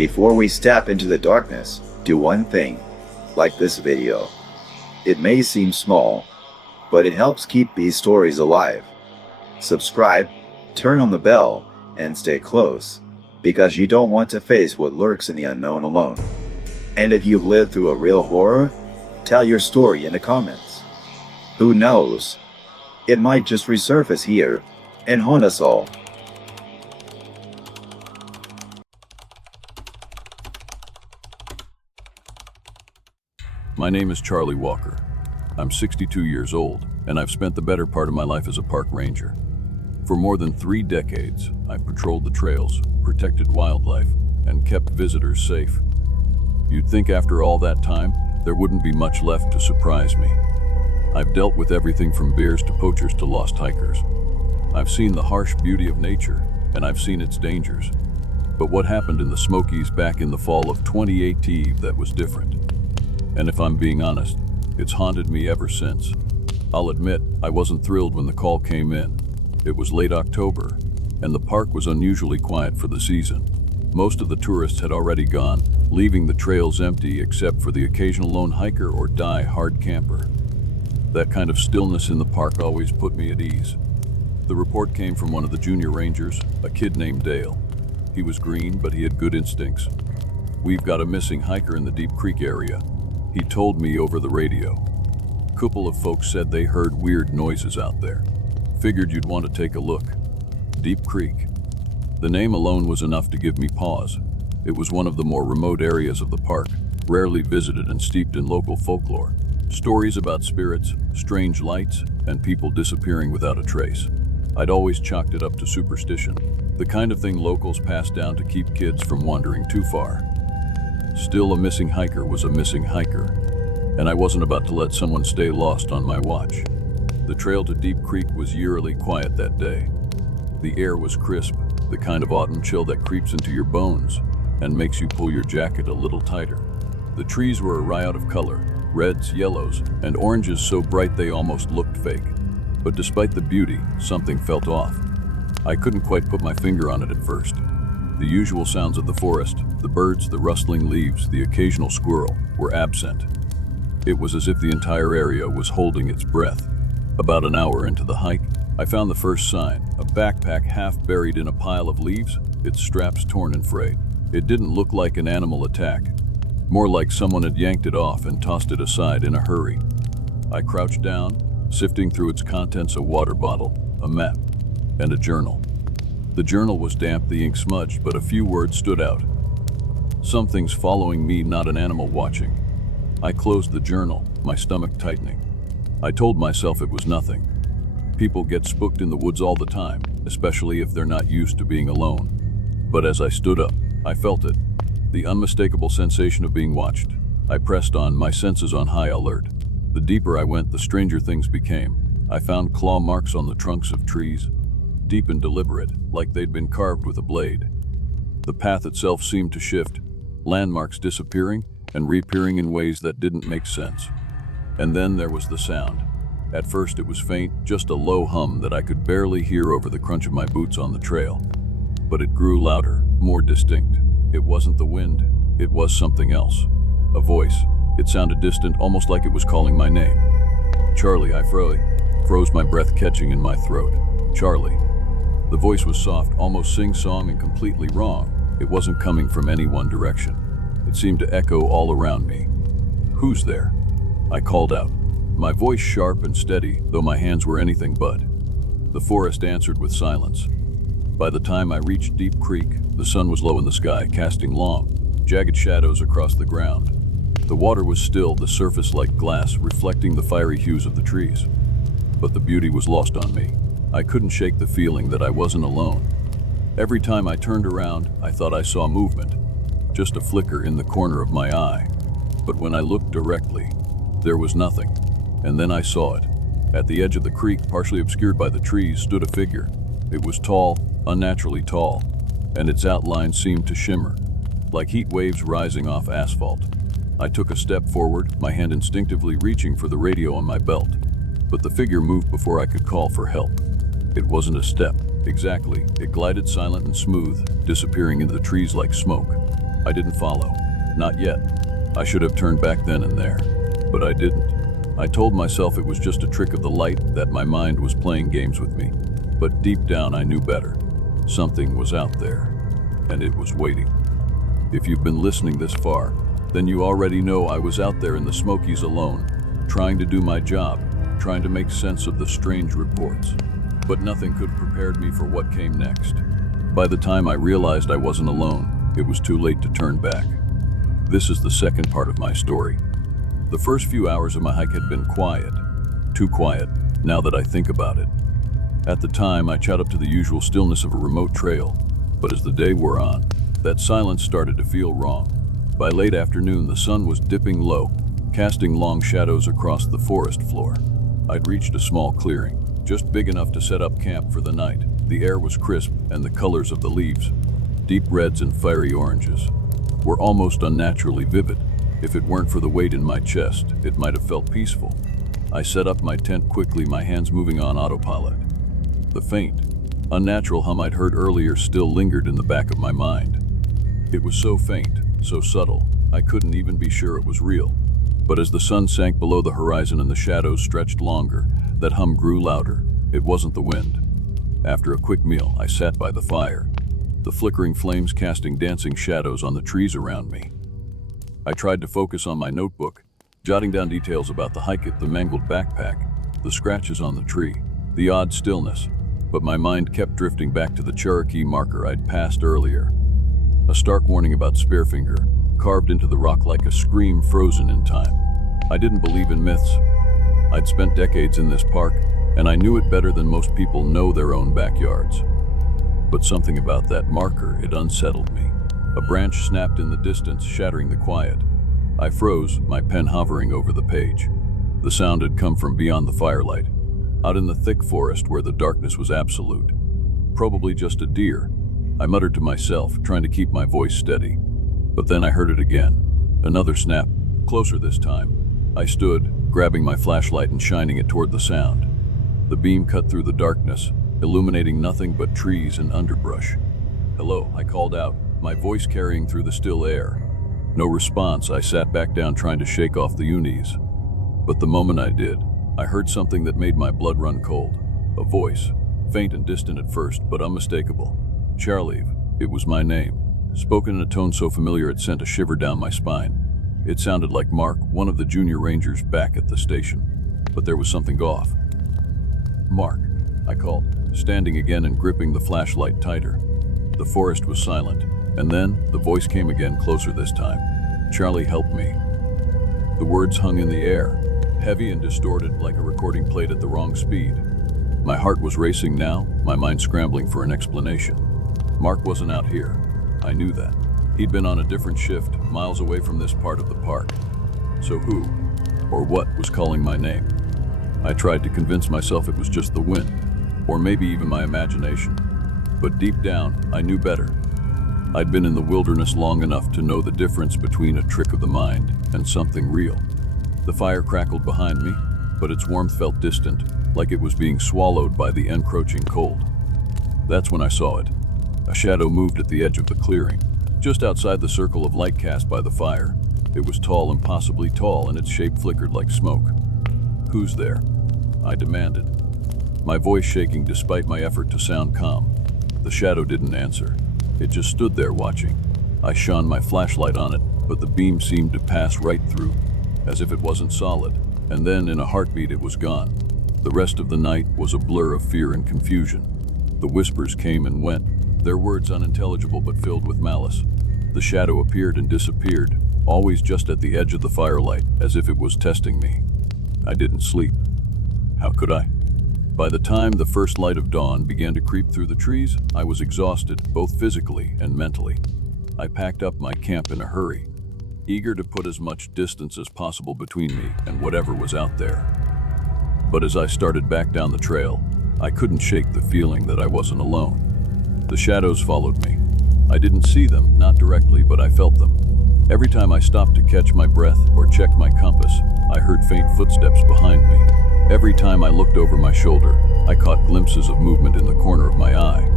Before we step into the darkness, do one thing. Like this video. It may seem small, but it helps keep these stories alive. Subscribe, turn on the bell, and stay close, because you don't want to face what lurks in the unknown alone. And if you've lived through a real horror, tell your story in the comments. Who knows? It might just resurface here and haunt us all. My name is Charlie Walker. I'm 62 years old, and I've spent the better part of my life as a park ranger. For more than 3 decades, I've patrolled the trails, protected wildlife, and kept visitors safe. You'd think after all that time, there wouldn't be much left to surprise me. I've dealt with everything from bears to poachers to lost hikers. I've seen the harsh beauty of nature, and I've seen its dangers. But what happened in the Smokies back in the fall of 2018, that was different. And if I'm being honest, it's haunted me ever since. I'll admit, I wasn't thrilled when the call came in. It was late October, and the park was unusually quiet for the season. Most of the tourists had already gone, leaving the trails empty except for the occasional lone hiker or die-hard camper. That kind of stillness in the park always put me at ease. The report came from one of the junior rangers, a kid named Dale. He was green, but he had good instincts. "We've got a missing hiker in the Deep Creek area," he told me over the radio. A couple of folks said they heard weird noises out there. Figured you'd want to take a look. Deep Creek. The name alone was enough to give me pause. It was one of the more remote areas of the park, rarely visited and steeped in local folklore. Stories about spirits, strange lights, and people disappearing without a trace. I'd always chalked it up to superstition, the kind of thing locals passed down to keep kids from wandering too far. Still, a missing hiker was a missing hiker, and I wasn't about to let someone stay lost on my watch. The trail to Deep Creek was eerily quiet that day. The air was crisp, the kind of autumn chill that creeps into your bones and makes you pull your jacket a little tighter. The trees were a riot of color, reds, yellows, and oranges so bright they almost looked fake. But despite the beauty, something felt off. I couldn't quite put my finger on it at first. The usual sounds of the forest, the birds, the rustling leaves, the occasional squirrel, were absent. It was as if the entire area was holding its breath. About an hour into the hike, I found the first sign, a backpack half buried in a pile of leaves, its straps torn and frayed. It didn't look like an animal attack, more like someone had yanked it off and tossed it aside in a hurry. I crouched down, sifting through its contents: a water bottle, a map, and a journal. The journal was damp, the ink smudged, but a few words stood out. "Something's following me, not an animal watching." I closed the journal, my stomach tightening. I told myself it was nothing. People get spooked in the woods all the time, especially if they're not used to being alone. But as I stood up, I felt it, the unmistakable sensation of being watched. I pressed on, my senses on high alert. The deeper I went, the stranger things became. I found claw marks on the trunks of trees, deep and deliberate, like they'd been carved with a blade. The path itself seemed to shift, landmarks disappearing and reappearing in ways that didn't make sense. And then there was the sound. At first it was faint, just a low hum that I could barely hear over the crunch of my boots on the trail. But it grew louder, more distinct. It wasn't the wind, it was something else. A voice. It sounded distant, almost like it was calling my name. "Charlie," I froze, my breath catching in my throat. "Charlie." The voice was soft, almost sing-song, and completely wrong. It wasn't coming from any one direction. It seemed to echo all around me. "Who's there?" I called out, my voice sharp and steady, though my hands were anything but. The forest answered with silence. By the time I reached Deep Creek, the sun was low in the sky, casting long, jagged shadows across the ground. The water was still, the surface like glass, reflecting the fiery hues of the trees. But the beauty was lost on me. I couldn't shake the feeling that I wasn't alone. Every time I turned around, I thought I saw movement, just a flicker in the corner of my eye. But when I looked directly, there was nothing. And then I saw it. At the edge of the creek, partially obscured by the trees, stood a figure. It was tall, unnaturally tall, and its outline seemed to shimmer, like heat waves rising off asphalt. I took a step forward, my hand instinctively reaching for the radio on my belt. But the figure moved before I could call for help. It wasn't a step, exactly. It glided silent and smooth, disappearing into the trees like smoke. I didn't follow. Not yet. I should have turned back then and there. But I didn't. I told myself it was just a trick of the light, that my mind was playing games with me. But deep down I knew better. Something was out there, and it was waiting. If you've been listening this far, then you already know I was out there in the Smokies alone, trying to do my job, trying to make sense of the strange reports. But nothing could have prepared me for what came next. By the time I realized I wasn't alone, it was too late to turn back. This is the second part of my story. The first few hours of my hike had been quiet. Too quiet, now that I think about it. At the time, I chat up to the usual stillness of a remote trail, but as the day wore on, that silence started to feel wrong. By late afternoon, the sun was dipping low, casting long shadows across the forest floor. I'd reached a small clearing, just big enough to set up camp for the night. The air was crisp, and the colors of the leaves, deep reds and fiery oranges, were almost unnaturally vivid. If it weren't for the weight in my chest, it might have felt peaceful. I set up my tent quickly, my hands moving on autopilot. The faint, unnatural hum I'd heard earlier still lingered in the back of my mind. It was so faint, so subtle, I couldn't even be sure it was real. But as the sun sank below the horizon and the shadows stretched longer, that hum grew louder. It wasn't the wind. After a quick meal, I sat by the fire, the flickering flames casting dancing shadows on the trees around me. I tried to focus on my notebook, jotting down details about the hike, the mangled backpack, the scratches on the tree, the odd stillness, but my mind kept drifting back to the Cherokee marker I'd passed earlier. A stark warning about Spearfinger, carved into the rock like a scream frozen in time. I didn't believe in myths. I'd spent decades in this park, and I knew it better than most people know their own backyards. But something about that marker, it unsettled me. A branch snapped in the distance, shattering the quiet. I froze, my pen hovering over the page. The sound had come from beyond the firelight, out in the thick forest where the darkness was absolute. Probably just a deer, I muttered to myself, trying to keep my voice steady. But then I heard it again. Another snap, closer this time. I stood, grabbing my flashlight and shining it toward the sound. The beam cut through the darkness, illuminating nothing but trees and underbrush. "Hello," I called out, my voice carrying through the still air. No response. I sat back down, trying to shake off the unease. But the moment I did, I heard something that made my blood run cold. A voice, faint and distant at first, but unmistakable. Charlie, it was my name, spoken in a tone so familiar it sent a shiver down my spine. It sounded like Mark, one of the junior rangers back at the station. But there was something off. "Mark," I called, standing again and gripping the flashlight tighter. The forest was silent, and then the voice came again, closer this time. "Charlie, help me." The words hung in the air, heavy and distorted like a recording played at the wrong speed. My heart was racing now, my mind scrambling for an explanation. Mark wasn't out here. I knew that. He'd been on a different shift, miles away from this part of the park. So who, or what, was calling my name? I tried to convince myself it was just the wind, or maybe even my imagination. But deep down, I knew better. I'd been in the wilderness long enough to know the difference between a trick of the mind and something real. The fire crackled behind me, but its warmth felt distant, like it was being swallowed by the encroaching cold. That's when I saw it. A shadow moved at the edge of the clearing, just outside the circle of light cast by the fire. It was tall, impossibly tall, and its shape flickered like smoke. "Who's there?" I demanded, my voice shaking despite my effort to sound calm. The shadow didn't answer. It just stood there watching. I shone my flashlight on it, but the beam seemed to pass right through, as if it wasn't solid, and then in a heartbeat it was gone. The rest of the night was a blur of fear and confusion. The whispers came and went, their words unintelligible but filled with malice. The shadow appeared and disappeared, always just at the edge of the firelight, as if it was testing me. I didn't sleep. How could I? By the time the first light of dawn began to creep through the trees, I was exhausted, both physically and mentally. I packed up my camp in a hurry, eager to put as much distance as possible between me and whatever was out there. But as I started back down the trail, I couldn't shake the feeling that I wasn't alone. The shadows followed me. I didn't see them, not directly, but I felt them. Every time I stopped to catch my breath or check my compass, I heard faint footsteps behind me. Every time I looked over my shoulder, I caught glimpses of movement in the corner of my eye.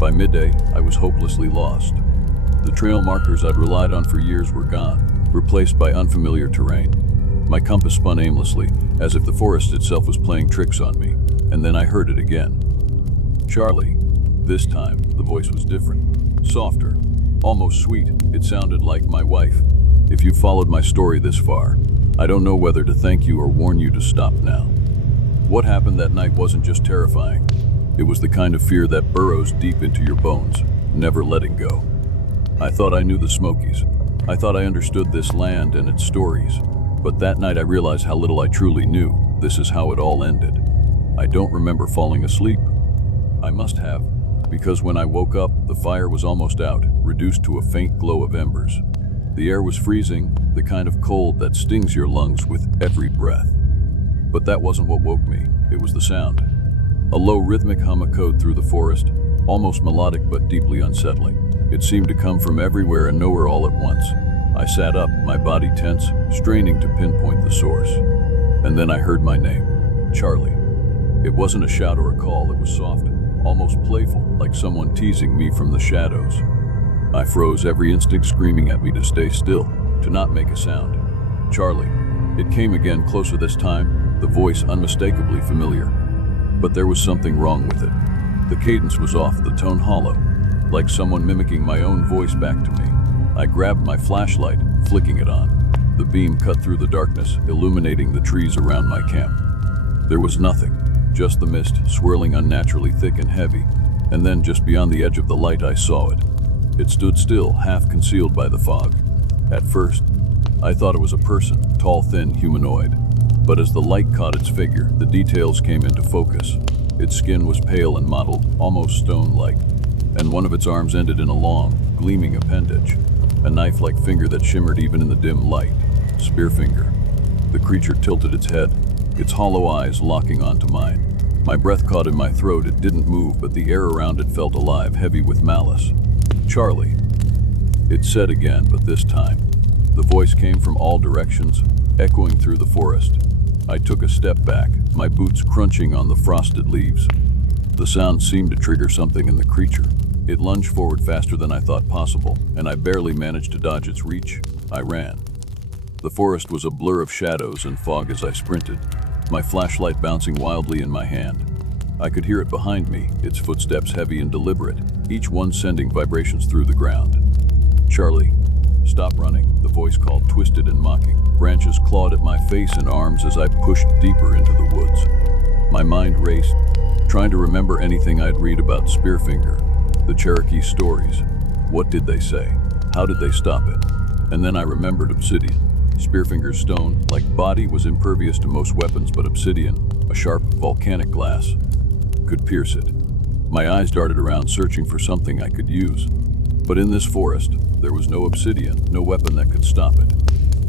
By midday, I was hopelessly lost. The trail markers I'd relied on for years were gone, replaced by unfamiliar terrain. My compass spun aimlessly, as if the forest itself was playing tricks on me, and then I heard it again. Charlie. This time, the voice was different. Softer. Almost sweet. It sounded like my wife. If you followed my story this far, I don't know whether to thank you or warn you to stop now. What happened that night wasn't just terrifying. It was the kind of fear that burrows deep into your bones, never letting go. I thought I knew the Smokies. I thought I understood this land and its stories. But that night I realized how little I truly knew. This is how it all ended. I don't remember falling asleep. I must have, because when I woke up, the fire was almost out, reduced to a faint glow of embers. The air was freezing, the kind of cold that stings your lungs with every breath. But that wasn't what woke me. It was the sound. A low rhythmic hum echoed through the forest, almost melodic but deeply unsettling. It seemed to come from everywhere and nowhere all at once. I sat up, my body tense, straining to pinpoint the source. And then I heard my name, Charlie. It wasn't a shout or a call, it was soft, almost playful, like someone teasing me from the shadows. I froze, every instinct screaming at me to stay still, to not make a sound. Charlie. It came again, closer this time, the voice unmistakably familiar. But there was something wrong with it. The cadence was off, the tone hollow, like someone mimicking my own voice back to me. I grabbed my flashlight, flicking it on. The beam cut through the darkness, illuminating the trees around my camp. There was nothing, just the mist, swirling unnaturally thick and heavy. And then, just beyond the edge of the light, I saw it. It stood still, half concealed by the fog. At first, I thought it was a person, tall, thin, humanoid. But as the light caught its figure, the details came into focus. Its skin was pale and mottled, almost stone-like, and one of its arms ended in a long, gleaming appendage. A knife-like finger that shimmered even in the dim light. Spearfinger. The creature tilted its head, its hollow eyes locking onto mine. My breath caught in my throat. It didn't move, but the air around it felt alive, heavy with malice. Charlie. It said again, but this time, the voice came from all directions, echoing through the forest. I took a step back, my boots crunching on the frosted leaves. The sound seemed to trigger something in the creature. It lunged forward faster than I thought possible, and I barely managed to dodge its reach. I ran. The forest was a blur of shadows and fog as I sprinted, my flashlight bouncing wildly in my hand. I could hear it behind me, its footsteps heavy and deliberate, each one sending vibrations through the ground. Charlie, stop running, the voice called, twisted and mocking. Branches clawed at my face and arms as I pushed deeper into the woods. My mind raced, trying to remember anything I'd read about Spearfinger, the Cherokee stories. What did they say? How did they stop it? And then I remembered obsidian. Spearfinger's stone, like body, was impervious to most weapons, but obsidian, a sharp volcanic glass, could pierce it. My eyes darted around, searching for something I could use. But in this forest, there was no obsidian, no weapon that could stop it.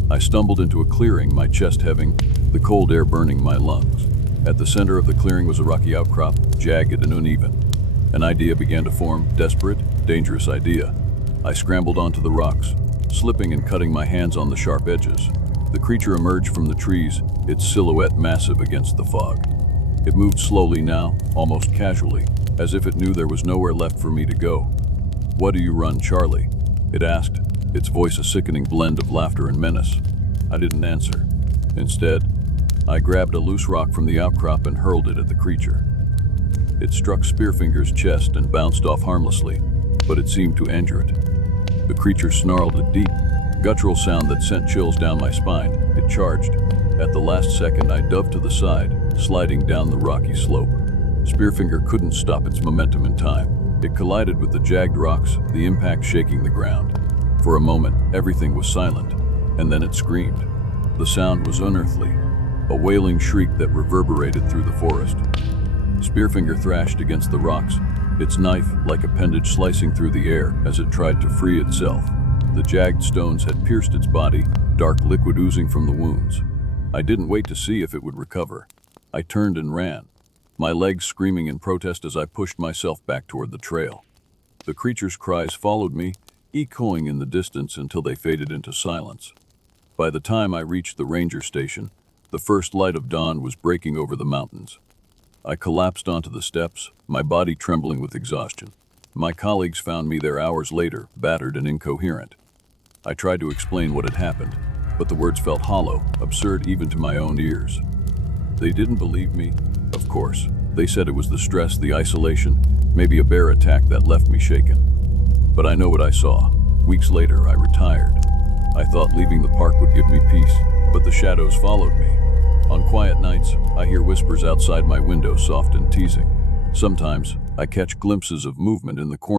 I stumbled into a clearing, my chest heavy, the cold air burning my lungs. At the center of the clearing was a rocky outcrop, jagged and uneven. An idea began to form, desperate, dangerous idea. I scrambled onto the rocks, slipping and cutting my hands on the sharp edges. The creature emerged from the trees, its silhouette massive against the fog. It moved slowly now, almost casually, as if it knew there was nowhere left for me to go. "What do you run, Charlie?" it asked, its voice a sickening blend of laughter and menace. I didn't answer. Instead, I grabbed a loose rock from the outcrop and hurled it at the creature. It struck Spearfinger's chest and bounced off harmlessly, but it seemed to injure it. The creature snarled a deep, guttural sound that sent chills down my spine. It charged. At the last second, I dove to the side, sliding down the rocky slope. Spearfinger couldn't stop its momentum in time. It collided with the jagged rocks, the impact shaking the ground. For a moment, everything was silent, and then it screamed. The sound was unearthly, a wailing shriek that reverberated through the forest. Spearfinger thrashed against the rocks, its knife-like appendage slicing through the air as it tried to free itself. The jagged stones had pierced its body, dark liquid oozing from the wounds. I didn't wait to see if it would recover. I turned and ran, my legs screaming in protest as I pushed myself back toward the trail. The creature's cries followed me, echoing in the distance until they faded into silence. By the time I reached the ranger station, the first light of dawn was breaking over the mountains. I collapsed onto the steps, my body trembling with exhaustion. My colleagues found me there hours later, battered and incoherent. I tried to explain what had happened, but the words felt hollow, absurd even to my own ears. They didn't believe me, of course. They said it was the stress, the isolation, maybe a bear attack that left me shaken. But I know what I saw. Weeks later, I retired. I thought leaving the park would give me peace, but the shadows followed me. On quiet nights, I hear whispers outside my window, soft and teasing. Sometimes, I catch glimpses of movement in the corner.